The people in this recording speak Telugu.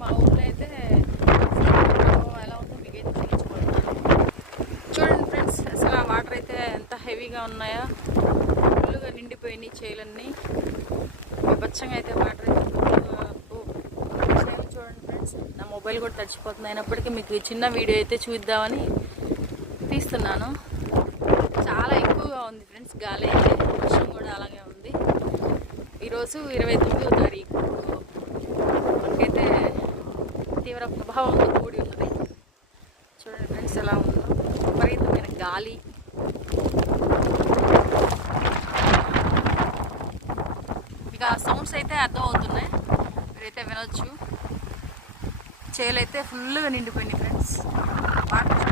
మా ఊళ్ళో అయితే ఎలా ఉందో మీకు అయితే చూపించబోతున్నాను. చూడండి ఫ్రెండ్స్, అసలు ఆ వాటర్ అయితే ఎంత హెవీగా ఉన్నాయో, ఫుల్గా నిండిపోయినాయి చేలన్నీ. విభత్సంగా అయితే వాటర్ అయితే చూడండి ఫ్రెండ్స్. నా మొబైల్ కూడా తడిచిపోతుంది, అయినప్పటికీ మీకు ఈ చిన్న వీడియో అయితే చూద్దామని తీస్తున్నాను. చాలా ఎక్కువగా ఉంది ఫ్రెండ్స్ గాలి అయితే, వర్షం కూడా అలాగే ఉంది. ఈరోజు 29వ తారీఖు. మనకైతే తీవ్ర ప్రభావంతో కూడి ఉన్నది. చూడండి ఫ్రెండ్స్ ఎలా ఉందో, విపరీతమైన గాలి. ఇక సౌండ్స్ అయితే అర్థం అవుతున్నాయి, మీరైతే వినొచ్చు. చేలైతే ఫుల్గా నిండిపోయినాయి ఫ్రెండ్స్. వాటర్